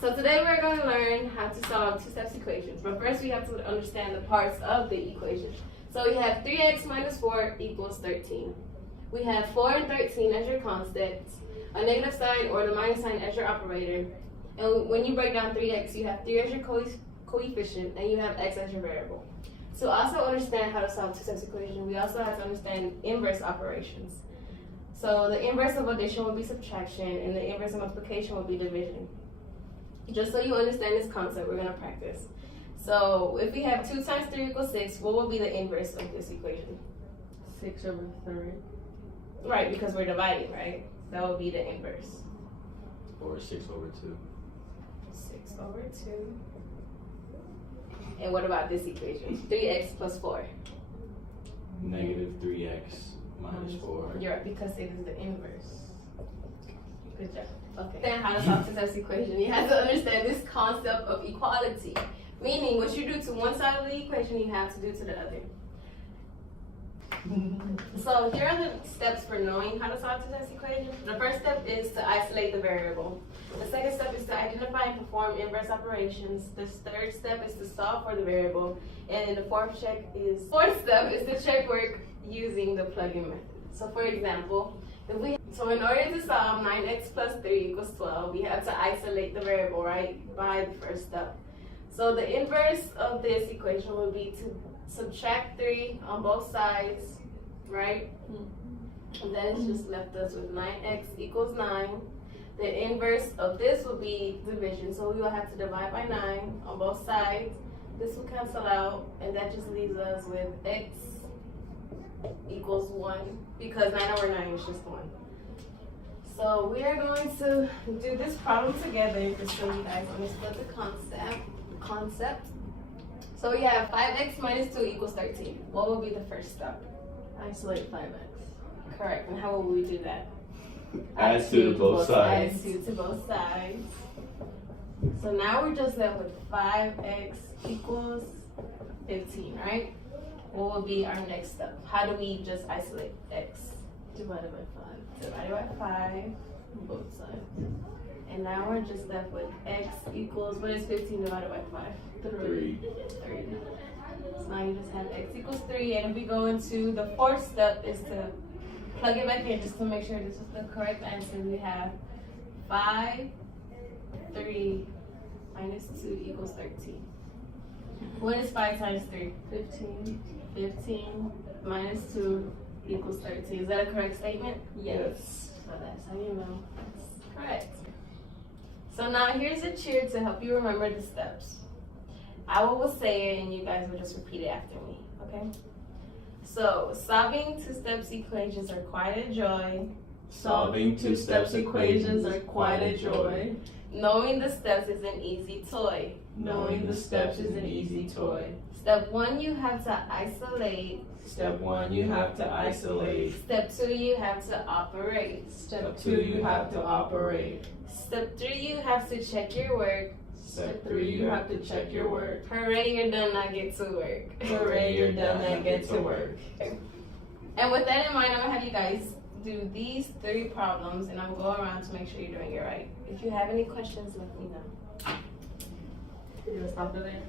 So today we're going to learn how to solve two-steps equations. But first we have to understand the parts of the equation. So we have 3x minus 4 equals 13. We have 4 and 13 as your constants, a negative sign or the minus sign as your operator. And when you break down 3x, you have 3 as your coefficient and you have x as your variable. To also understand how to solve two-steps equation, we also have to understand inverse operations. So the inverse of addition will be subtraction and the inverse of multiplication will be division. Just so you understand this concept, we're going to practice. So if we have 2 times 3 equals 6, what will be the inverse of this equation? 6 over 3. Right, because we're dividing, right? That will be the inverse. Or 6 over 2. 6 over 2. And what about this equation? 3x plus 4. Negative 3x minus 4. You're right, because it is the inverse. Good job. Okay. Then how to solve two-steps equation? You have to understand this concept of equality. Meaning, what you do to one side of the equation, you have to do to the other. So here are the steps for knowing how to solve two-steps equation. The first step is to isolate the variable. The second step is to identify and perform inverse operations. The third step is to solve for the variable. And then the fourth step is to check work using the plug-in method. So for example, in order to solve 9x plus 3 equals 12, we have to isolate the variable, right, by the first step. So the inverse of this equation would be to subtract 3 on both sides, right? And then it's just left us with 9x equals 9. The inverse of this will be division, so we will have to divide by 9 on both sides. This will cancel out, and that just leaves us with x equals 1, because 9 over 9 is just 1. So we are going to do this problem together just so you guys understand the concept. So we have 5x minus 2 equals 13. What will be the first step? Isolate 5x. Correct. And how will we do that? Add 2 to both sides. Add 2 to both sides. So now we're just left with 5x equals 15, right? What will be our next step? How do we just isolate x? Divided by 5. Divided by 5 on both sides. And now we're just left with x equals, what is 15 divided by 5? 3. 3. So now you just have x equals 3. And if we go into the fourth step is to plug it back in just to make sure this is the correct answer. We have 5, 3 minus 2 equals 13. What is 5 times 3? 15. 15 minus 2 equals 13. Is that a correct statement? Yes. So that's how you know that's correct. So now here's a cheer to help you remember the steps. I will say it and you guys will just repeat it after me, okay? So solving two-steps equations are quite a joy. Solving two-steps equations are quite a joy. Knowing the steps is an easy toy. Knowing the steps is an easy toy. Step 1, you have to isolate. Step 1, you have to isolate. Step 2, you have to operate. Step 2, you have to operate. Step 3, you have to check your work. Step 3, you have to check your work. Hooray, you're done, now get to work. Hooray, you're done, now get to work. And with that in mind, I'm going to have you guys do these 3 problems, and I'm going around to make sure you're doing it right. If you have any questions, let me know. You want to stop there?